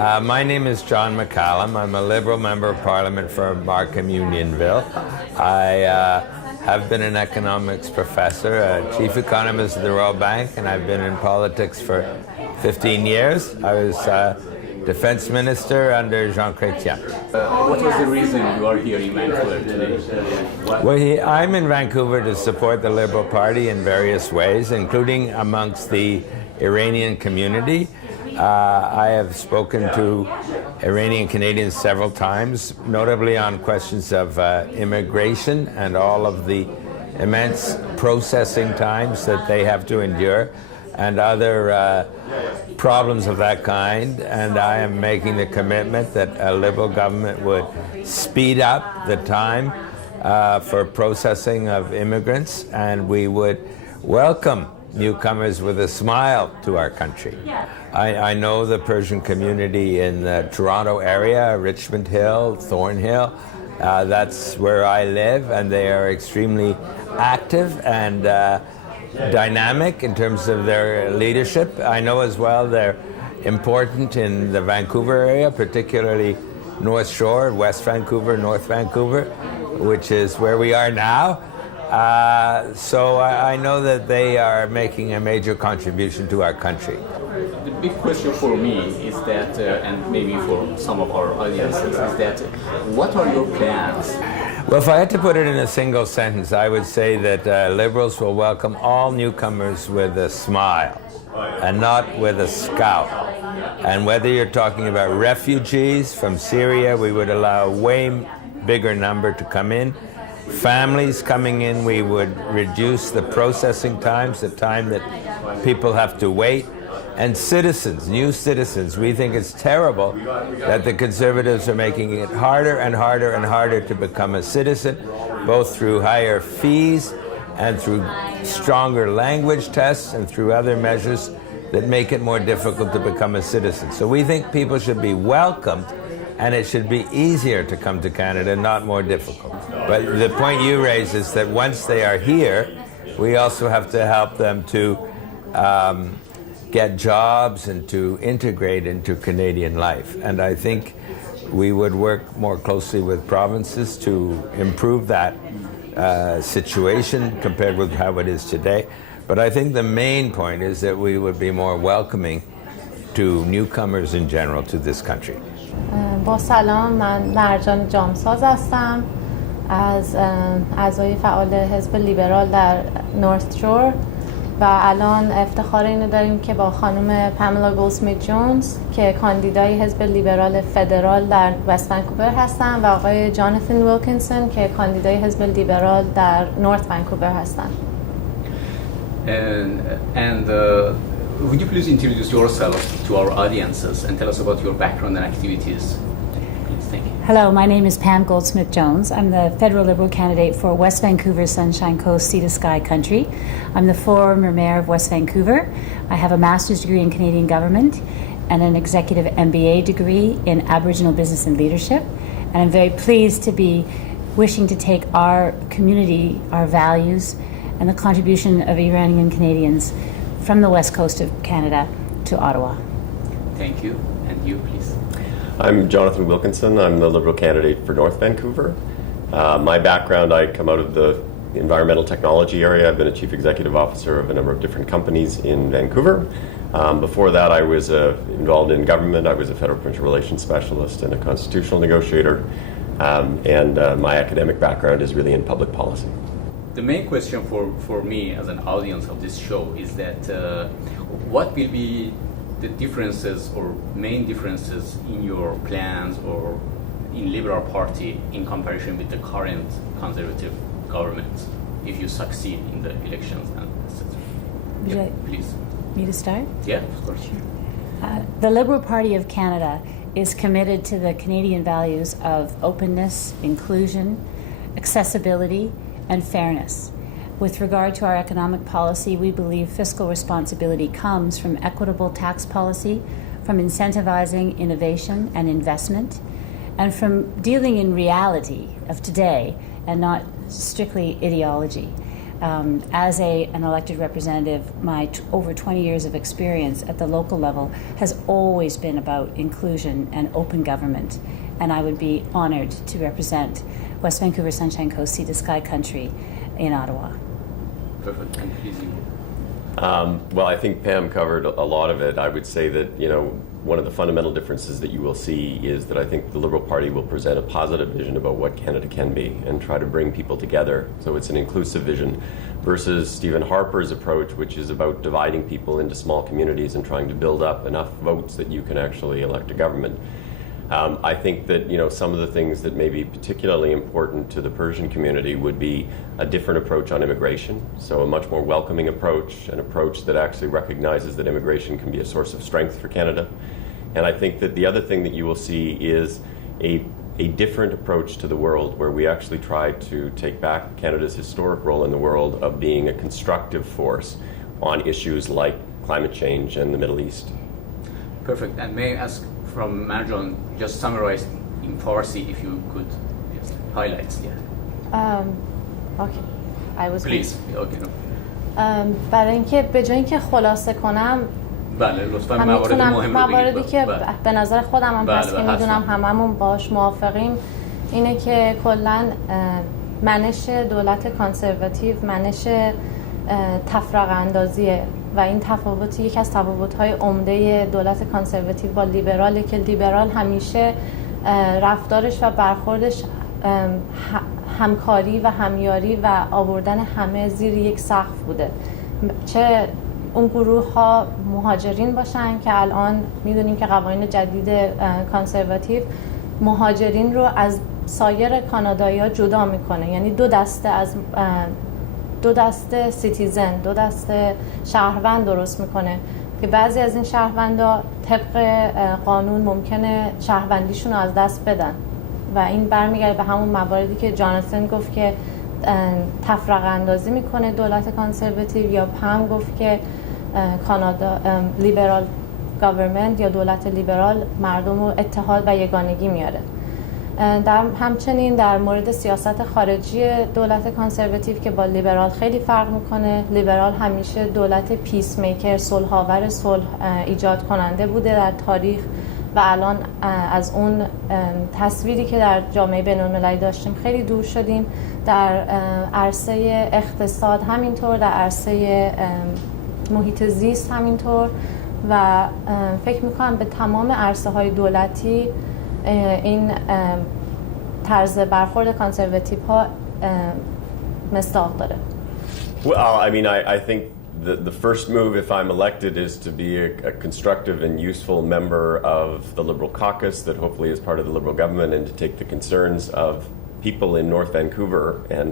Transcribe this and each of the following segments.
My name is John McCallum. I'm a Liberal Member of Parliament for Markham Unionville. I have been an economics professor, chief economist at the Royal Bank, and I've been in politics for 15 years. I was defense minister under Jean Chrétien. What was the reason you are here in Vancouver today? Well, I'm in Vancouver to support the Liberal Party in various ways, including amongst the Iranian community. I have spoken to Iranian Canadians several times, notably on questions of immigration and all of the immense processing times that they have to endure and other problems of that kind. And I am making the commitment that a Liberal government would speed up the time for processing of immigrants, and we would welcome newcomers with a smile to our country. I know the Persian community in the Toronto area, Richmond Hill, Thornhill. That's where I live, and they are extremely active and dynamic in terms of their leadership. I know as well they're important in the Vancouver area, particularly North Shore, West Vancouver, North Vancouver, which is where we are now. So I know that they are making a major contribution to our country. The big question for me is that, and maybe for some of our audiences, is that what are your plans? Well, if I had to put it in a single sentence, I would say that Liberals will welcome all newcomers with a smile and not with a scowl. And whether you're talking about refugees from Syria, we would allow a way bigger number to come in. Families coming in, we would reduce the processing times, the time that people have to wait. And citizens, new citizens, we think it's terrible that the Conservatives are making it harder and harder and harder to become a citizen, both through higher fees and through stronger language tests and through other measures that make it more difficult to become a citizen. So we think people should be welcomed, and it should be easier to come to Canada, not more difficult. But the point you raise is that once they are here, we also have to help them to get jobs and to integrate into Canadian life. And I think we would work more closely with provinces to improve that situation compared with how it is today. But I think the main point is that we would be more welcoming to newcomers in general to this country. با سلام، من مرجان جامساز هستم از اعضای فعال حزب لیبرال در نورت شور و الان افتخار اینو داریم که با خانم پاملا گولدسمیت جونز که کاندیدای حزب لیبرال فدرال در وست ونکوور هستن و آقای جاناتhan ویلکینسون که کاندیدای حزب لیبرال در نورت ونکوور هستن. Would you please introduce yourself to our audiences and tell us about your background and activities? Please, thank you. Hello, my name is Pam Goldsmith-Jones. I'm the federal Liberal candidate for West Vancouver Sunshine Coast Sea to Sky Country. I'm the former mayor of West Vancouver. I have a master's degree in Canadian government and an executive MBA degree in Aboriginal business and leadership. And I'm very pleased to be wishing to take our community, our values, and the contribution of Iranian Canadians from the west coast of Canada to Ottawa. Thank you. And you, please. I'm Jonathan Wilkinson. I'm the Liberal candidate for North Vancouver. My background, I come out of the environmental technology area. I've been a chief executive officer of a number of different companies in Vancouver. Before that, I was involved in government. I was a federal provincial relations specialist and a constitutional negotiator. And my academic background is really in public policy. The main question for me as an audience of this show is that what will be the differences or main differences in your plans or in Liberal Party in comparison with the current Conservative government if you succeed in the elections and etc. Yeah, please. Me to start? Yeah, of course. The Liberal Party of Canada is committed to the Canadian values of openness, inclusion, accessibility, and fairness. With regard to our economic policy, we believe fiscal responsibility comes from equitable tax policy, from incentivizing innovation and investment, and from dealing in reality of today and not strictly ideology. As an elected representative, my over 20 years of experience at the local level has always been about inclusion and open government, and I would be honored to represent West Vancouver, Sunshine Coast, Sea to Sky Country in Ottawa. Perfect. And please, you. Well, I think Pam covered a lot of it. I would say that, one of the fundamental differences that you will see is that I think the Liberal Party will present a positive vision about what Canada can be and try to bring people together. So it's an inclusive vision versus Stephen Harper's approach, which is about dividing people into small communities and trying to build up enough votes that you can actually elect a government. I think that some of the things that may be particularly important to the Persian community would be a different approach on immigration, so a much more welcoming approach, an approach that actually recognizes that immigration can be a source of strength for Canada. And I think that the other thing that you will see is a different approach to the world, where we actually try to take back Canada's historic role in the world of being a constructive force on issues like climate change and the Middle East. Perfect. And may I ask from Marjan, just summarize in Farsi if you could, just highlights. Yeah. Okay. I was. Please. Okay. No. برای اینکه به جای اینکه خلاصه کنم، بله لطفاً من موارد میتونم مهم رو مواردی بگید. که بله. به نظر خودم هم هست که میدونم هممون باش موافقیم، اینه که کلاً منش دولت کانسرواتیو منش تفرقه اندازیه و این تفاوت یکی از تفاوت‌های عمده دولت کانسرواتیو با لیبراله که لیبرال همیشه رفتارش و برخوردش همکاری و همیاری و آوردن همه زیر یک سقف بوده، چه اون گروه ها مهاجرین باشن که الان میدونیم که قوانین جدید کانسرواتیو مهاجرین رو از سایر کانادایی‌ها جدا میکنه، یعنی دو دسته سیتیزن، دو دسته شهروند درست میکنه که بعضی از این شهروندا طبق قانون ممکنه شهروندیشون رو از دست بدن و این برمیگرده به همون مواردی که جاناتان گفت که تفرقه اندازی میکنه دولت کانسرواتیو، یا پم گفت که کانادا لیبرال گاورمنت یا دولت لیبرال مردم رو اتحاد و یگانگی میاره. همچنین در مورد سیاست خارجی دولت کانسرواتیو که با لیبرال خیلی فرق میکنه، لیبرال همیشه دولت پیس میکر، صلح‌آور، صلح ایجاد کننده بوده در تاریخ و الان از اون تصویری که در جامعه بین‌المللی داشتیم خیلی دور شدیم. در عرصه اقتصاد همینطور، در عرصه محیط زیست همینطور و فکر میکنم به تمام عرصه های دولتی این طرز برخورد کانسرواتیو ها مصداق داره. Well, I mean, I think the first move, if I'm elected, is to be a constructive and useful member of the Liberal caucus that hopefully is part of the Liberal government, and to take the concerns of people in North Vancouver, and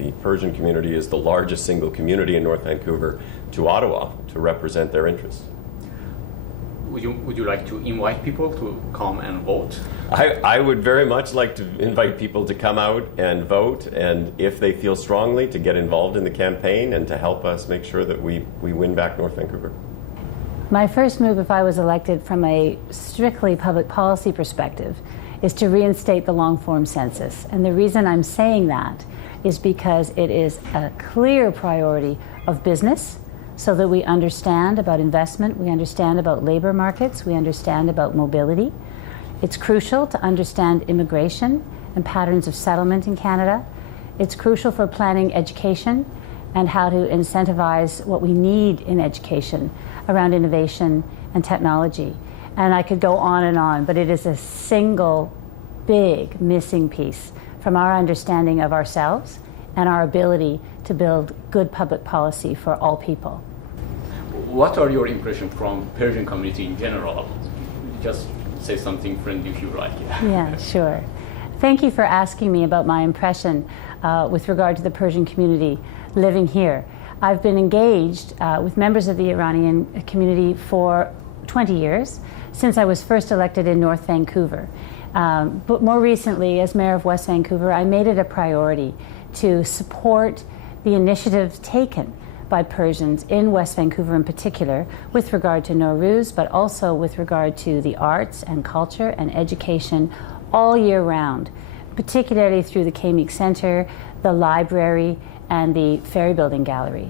the Persian community is the largest single community in North Vancouver, to Ottawa to represent their interests. Would you like to invite people to come and vote? I would very much like to invite people to come out and vote, and if they feel strongly, to get involved in the campaign and to help us make sure that we win back North Vancouver. My first move, if I was elected, from a strictly public policy perspective, is to reinstate the long-form census. And the reason I'm saying that is because it is a clear priority of business, so that we understand about investment, we understand about labor markets, we understand about mobility. It's crucial to understand immigration and patterns of settlement in Canada. It's crucial for planning education and how to incentivize what we need in education around innovation and technology. And I could go on, but it is a single big missing piece from our understanding of ourselves and our ability to build good public policy for all people. What are your impressions from Persian community in general? Just say something friendly if you like. Yeah, sure. Thank you for asking me about my impression with regard to the Persian community living here. I've been engaged with members of the Iranian community for 20 years, since I was first elected in North Vancouver. But more recently, as Mayor of West Vancouver, I made it a priority to support the initiatives taken by Persians in West Vancouver in particular with regard to Nowruz, but also with regard to the arts and culture and education all year round, particularly through the Kamik Center, the library, and the ferry building gallery.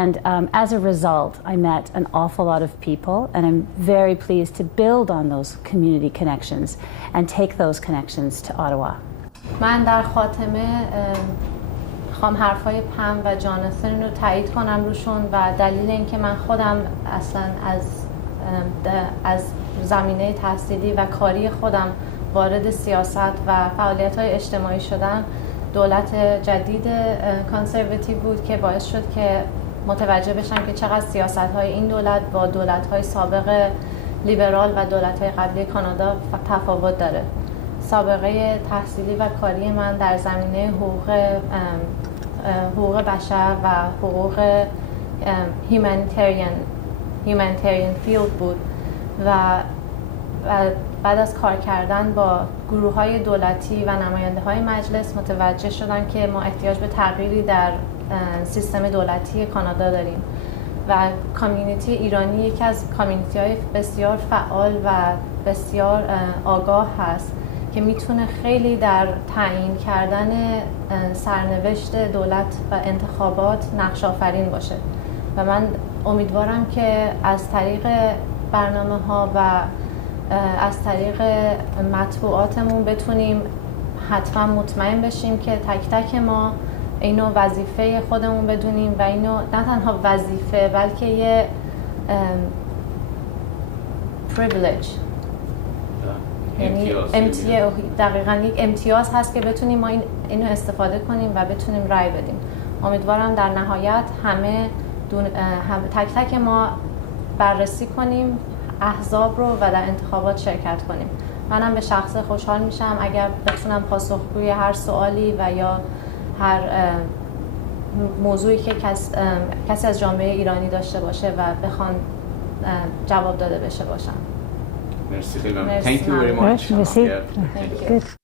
And as a result, I met an awful lot of people, and I'm very pleased to build on those community connections and take those connections to Ottawa. من در خاتمه خوام حرفای پم و جانسن رو تایید کنم روشون و دلیل اینکه من خودم اصلا از زمینه تحصیلی و کاری خودم وارد سیاست و فعالیت‌های اجتماعی شدم دولت جدید کانسرواتیو بود که باعث شد که متوجه بشم که چقدر سیاست‌های این دولت با دولت‌های سابق لیبرال و دولت‌های قبلی کانادا تفاوت داره. سابقه تحصیلی و کاری من در زمینه حقوق بشر و حقوق humanitarian field بود و بعد از کار کردن با گروه‌های دولتی و نماینده‌های مجلس متوجه شدم که ما احتیاج به تغییری در سیستم دولتی کانادا داریم و کامیونیتی ایرانی یکی از کامیونیتی‌های بسیار فعال و بسیار آگاه هست که میتونه خیلی در تعیین کردن سرنوشت دولت و انتخابات نقش آفرین باشه و من امیدوارم که از طریق برنامه‌ها و از طریق مطبوعاتمون بتونیم حتما مطمئن بشیم که تک تک ما اینو وظیفه خودمون بدونیم و اینو نه تنها وظیفه بلکه یه privilege یعنی دقیقاً یک امتیاز هست که بتونیم ما اینو استفاده کنیم و بتونیم رای بدیم. امیدوارم در نهایت همه تک تک ما بررسی کنیم احزاب رو و در انتخابات شرکت کنیم. منم به شخص خوشحال میشم اگر بتونم پاسخگوی هر سوالی و یا هر موضوعی که کسی از جامعه ایرانی داشته باشه و بخوان جواب داده بشه باشم. Merci. Thank you very much. Merci. Yeah. Good.